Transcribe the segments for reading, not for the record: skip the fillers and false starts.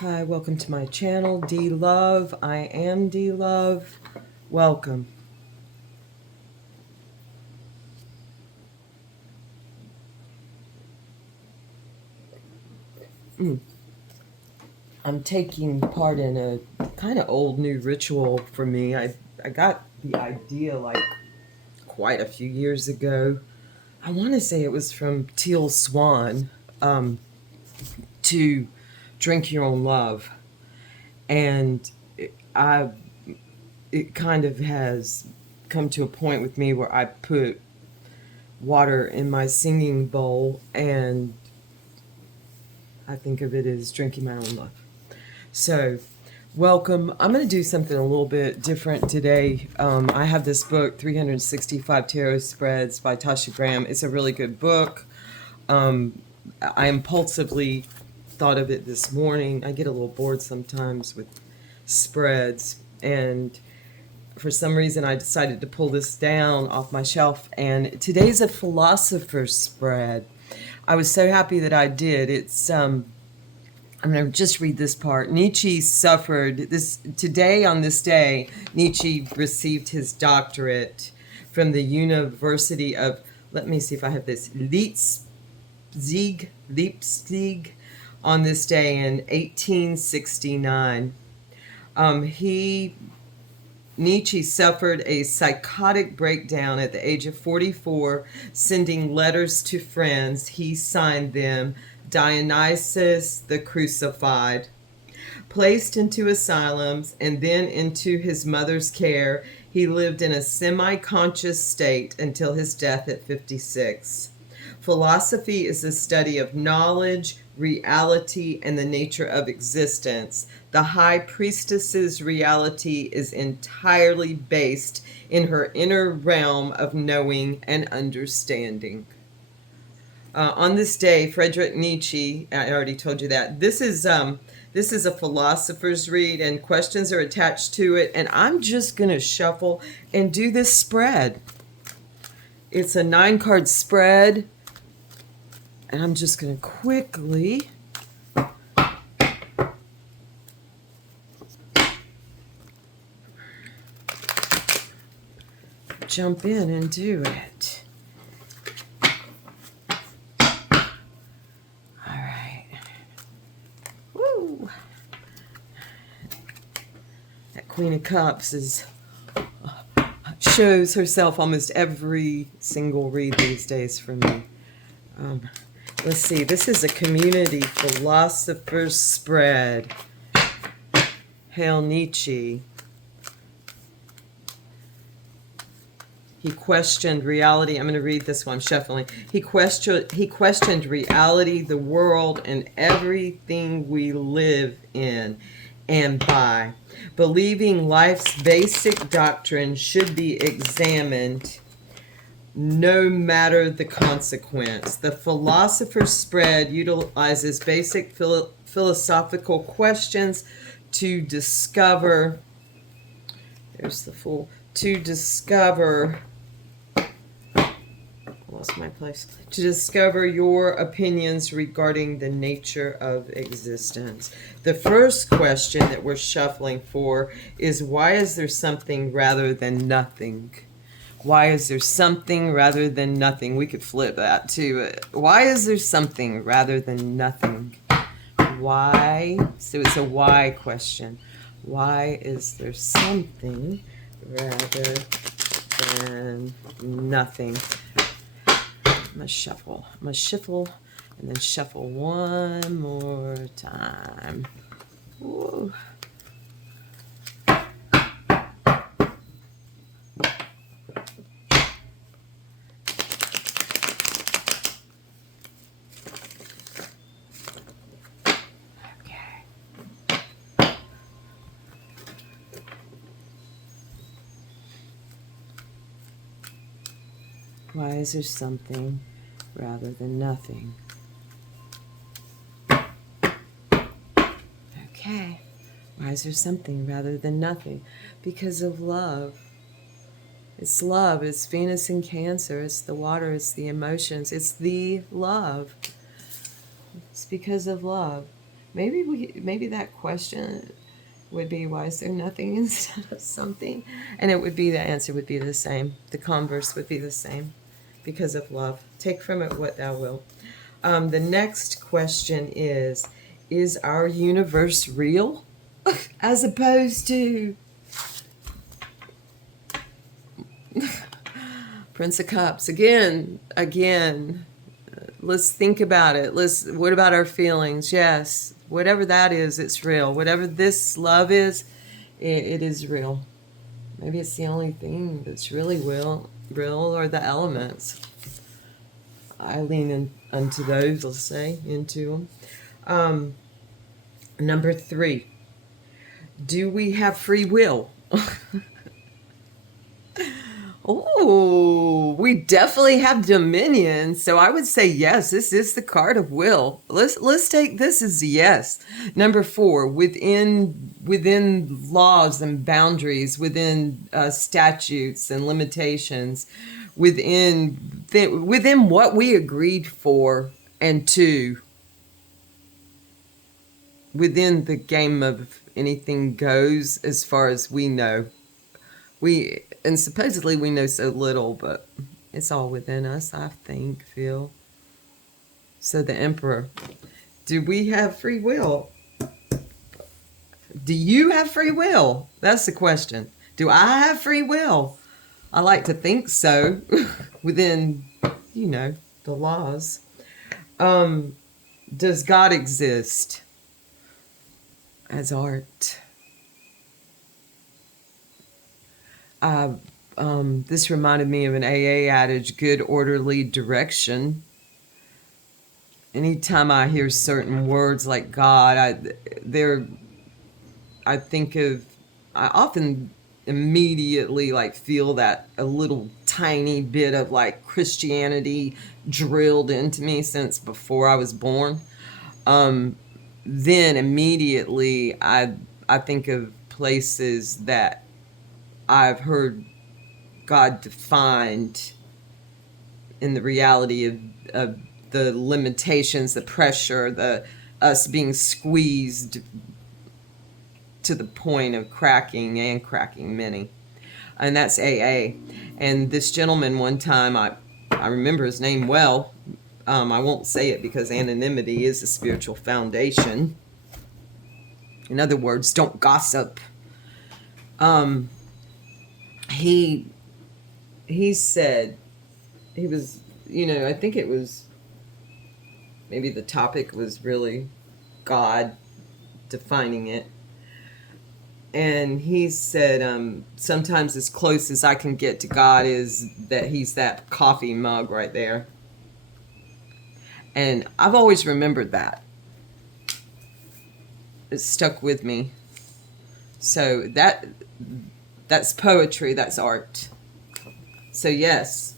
Hi, welcome to my channel, D Love. I am D Love. Welcome. I'm taking part in a kind of old new ritual for me. I got the idea like quite a few years ago. I want to say it was from Teal Swan, to drink your own love. And I it kind of has come to a point with me where I put water in my singing bowl, and I think of it as drinking my own love. So, welcome. I'm going to do something a little bit different today. I have this book, 365 Tarot Spreads by Tasha Graham. It's a really good book. I impulsively thought of it this morning. I get a little bored sometimes with spreads, and for some reason I decided to pull this down off my shelf, and today's a Philosopher spread. I was so happy that I did. It's I'm going to just read this part. Nietzsche suffered this today. On this day, Nietzsche received his doctorate from the University of, let me see if I have this, Leipzig on this day in 1869. Nietzsche suffered a psychotic breakdown at the age of 44, sending letters to friends. He signed them Dionysus the Crucified. Placed into asylums and then into his mother's care, he lived in a semi-conscious state until his death at 56. Philosophy is the study of knowledge, reality, and the nature of existence. The high priestess's reality is entirely based in her inner realm of knowing and understanding. On this day, Friedrich Nietzsche, I already told you that. This is a philosopher's read, and questions are attached to it. And I'm just going to shuffle and do this spread. It's a 9-card spread. And I'm just going to quickly jump in and do it. All right. Woo! That Queen of Cups shows herself almost every single read these days for me. Let's see, this is a community philosopher's spread. Hail Nietzsche. He questioned reality. I'm going to read this one. I'm shuffling. He questioned reality, the world, and everything we live in and by. Believing life's basic doctrine should be examined no matter the consequence. The Philosopher's Spread utilizes basic philosophical questions to discover, there's the Fool, to discover, lost my place, to discover your opinions regarding the nature of existence. The first question that we're shuffling for is, why is there something rather than nothing? Why is there something rather than nothing? We could flip that too. Why is there something rather than nothing? Why? So it's a why question. Why is there something rather than nothing? I'm going to shuffle. I'm going to shuffle and then shuffle one more time. Woo. Why is there something rather than nothing? Okay. Why is there something rather than nothing? Because of love. It's love. It's Venus in Cancer. It's the water. It's the emotions. It's the love. It's because of love. maybe that question would be, why is there nothing instead of something? And it would be, the answer would be the same. The converse would be the same, because of love. Take from it what thou wilt. The next question is our universe real? As opposed to Prince of Cups. Again, let's think about it. What about our feelings? Yes, whatever that is, it's real. Whatever this love is, it is real. Maybe it's the only thing that's really real, or the elements. I lean into those, let's say, into them. Number 3, do we have free will? Oh, we definitely have dominion. So I would say yes. This is the card of will. Let's take this as a yes. Number 4, within laws and boundaries, within statutes and limitations, within what we agreed for and to, within the game of anything goes, as far as we know. And supposedly we know so little, but it's all within us, I think, Phil. So the Emperor, do we have free will? Do you have free will? That's the question. Do I have free will? I like to think so, within, the laws. Does God exist as art? This reminded me of an AA adage, good orderly direction. Anytime I hear certain words like God, I often immediately feel that a little tiny bit of Christianity drilled into me since before I was born. Then immediately I think of places that I've heard God defined in the reality of the limitations, the pressure, us being squeezed to the point of cracking many. And that's AA. And this gentleman, one time, I remember his name well. I won't say it because anonymity is a spiritual foundation. In other words, don't gossip. He said, he was, I think it was, maybe the topic was really God, defining it. And he said, sometimes as close as I can get to God is that he's that coffee mug right there. And I've always remembered that. It's stuck with me. So that's poetry, that's art. So yes,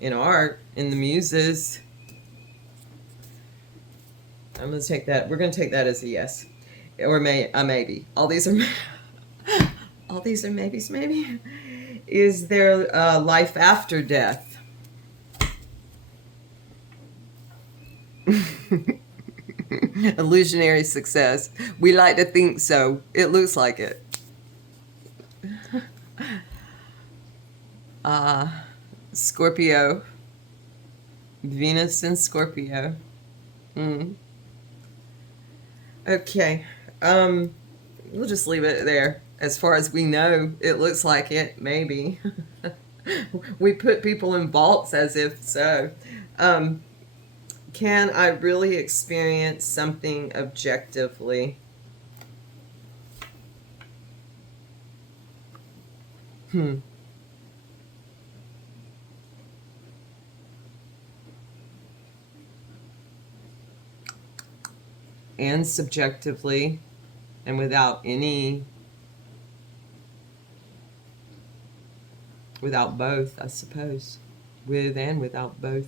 in art, in the muses, we're going to take that as a yes. Or a maybe. All these are maybes, maybe. Is there life after death? Illusionary success. We like to think so. It looks like it. Scorpio. Venus in Scorpio. Okay. We'll just leave it there. As far as we know, it looks like it, maybe. We put people in vaults as if so. Can I really experience something objectively? And subjectively, and without both, I suppose. With and without both.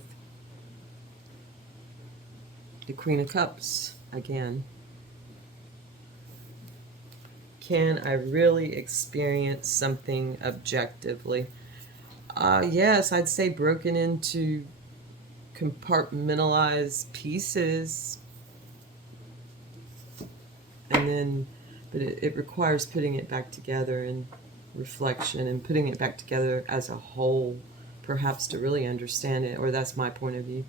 The Queen of Cups, again. Can I really experience something objectively? Yes, I'd say broken into compartmentalized pieces. and then, but it requires putting it back together and reflection and putting it back together as a whole, perhaps to really understand it, or that's my point of view.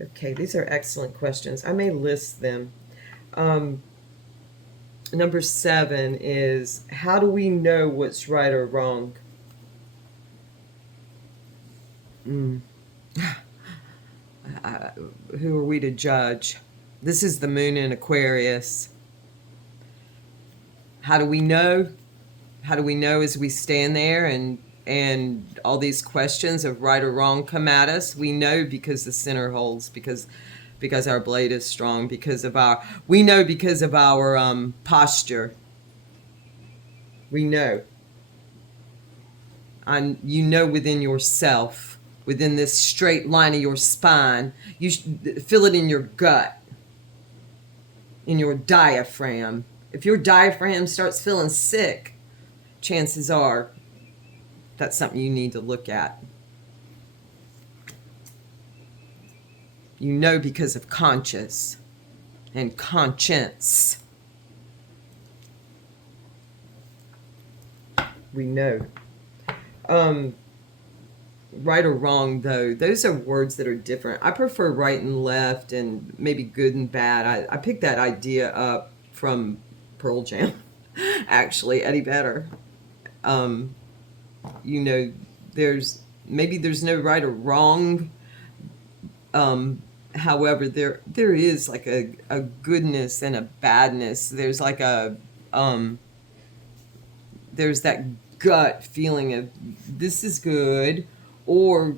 Okay, these are excellent questions. I may list them. Number 7 is, how do we know what's right or wrong? Who are we to judge? This is the moon in Aquarius. How do we know? How do we know as we stand there and all these questions of right or wrong come at us? We know because the center holds, because our blade is strong, we know because of our posture. We know. You know within yourself, within this straight line of your spine, you feel it in your gut, in your diaphragm. If your diaphragm starts feeling sick, chances are that's something you need to look at. You know because of conscious and conscience. We know. Right or wrong, though, those are words that are different. I prefer right and left and maybe good and bad. I picked that idea up from Pearl Jam, actually, Eddie Vedder. You know, there's no right or wrong. However, there is like a goodness and a badness. There's like there's that gut feeling of this is good, or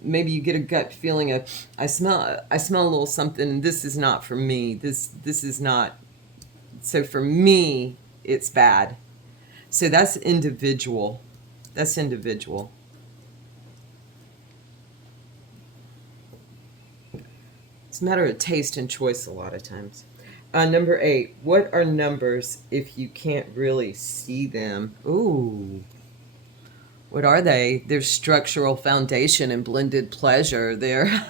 maybe you get a gut feeling of I smell a little something. This is not for me. This is not. So for me, it's bad. So that's individual. That's individual. It's a matter of taste and choice a lot of times. Number 8, what are numbers if you can't really see them? Ooh. What are they? They're structural foundation and blended pleasure. They're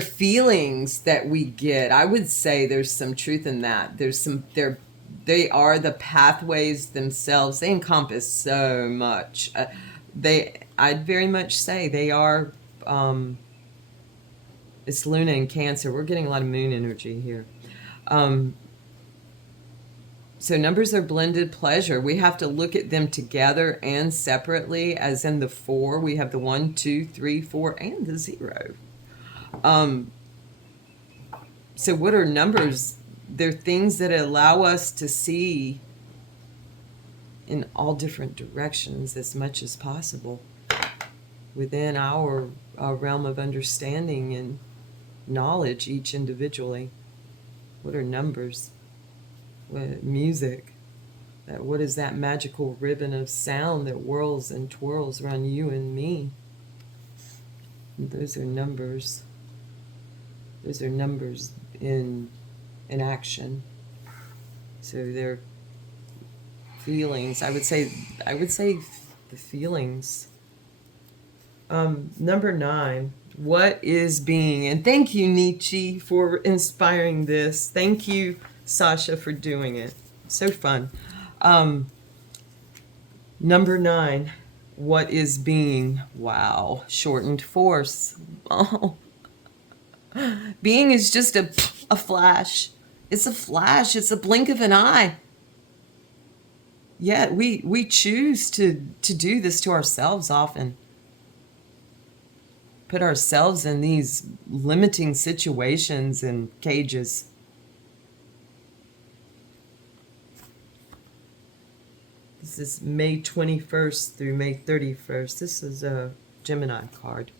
feelings that we get. I would say there's some truth in that. They are the pathways themselves. They encompass so much. I'd very much say they are. It's Luna in Cancer. We're getting a lot of moon energy here. So numbers are blended pleasure. We have to look at them together and separately, as in the 4. We have the 1, 2, 3, 4, and the 0. So what are numbers? They're things that allow us to see in all different directions as much as possible within our realm of understanding and knowledge, each individually. What are numbers? Music. What is that magical ribbon of sound that whirls and twirls around you and me? And those are numbers. Those are numbers in action. So they're feelings. I would say the feelings. Number 9. What is being? And thank you, Nietzsche, for inspiring this. Thank you, Sasha, for doing it. So fun. Number 9. What is being? Wow. Shortened force. Oh. Being is just a flash. It's a flash. It's a blink of an eye. Yet we choose to do this to ourselves often. Put ourselves in these limiting situations and cages. This is May 21st through May 31st. This is a Gemini card.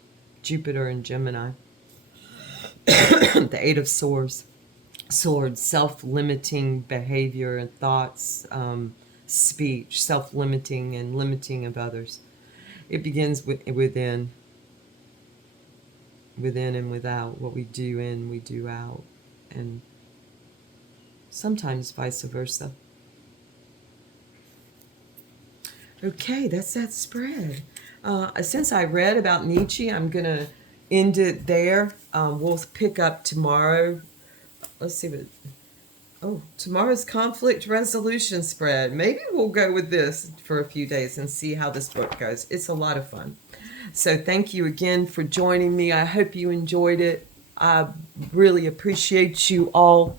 Jupiter and Gemini. The 8 of Swords. Self-limiting behavior and thoughts, speech, self-limiting and limiting of others. It begins within and without, what we do in, we do out, and sometimes vice versa. Okay, that's that spread. Since I read about Nietzsche, I'm going to end it there. We'll pick up tomorrow. Let's see what. Oh, tomorrow's conflict resolution spread. Maybe we'll go with this for a few days and see how this book goes. It's a lot of fun. So thank you again for joining me. I hope you enjoyed it. I really appreciate you all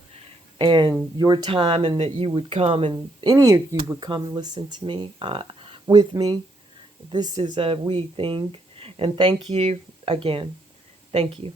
and your time, and that you would come, and any of you would come and listen to me, with me. This is a we thing. And thank you again. Thank you.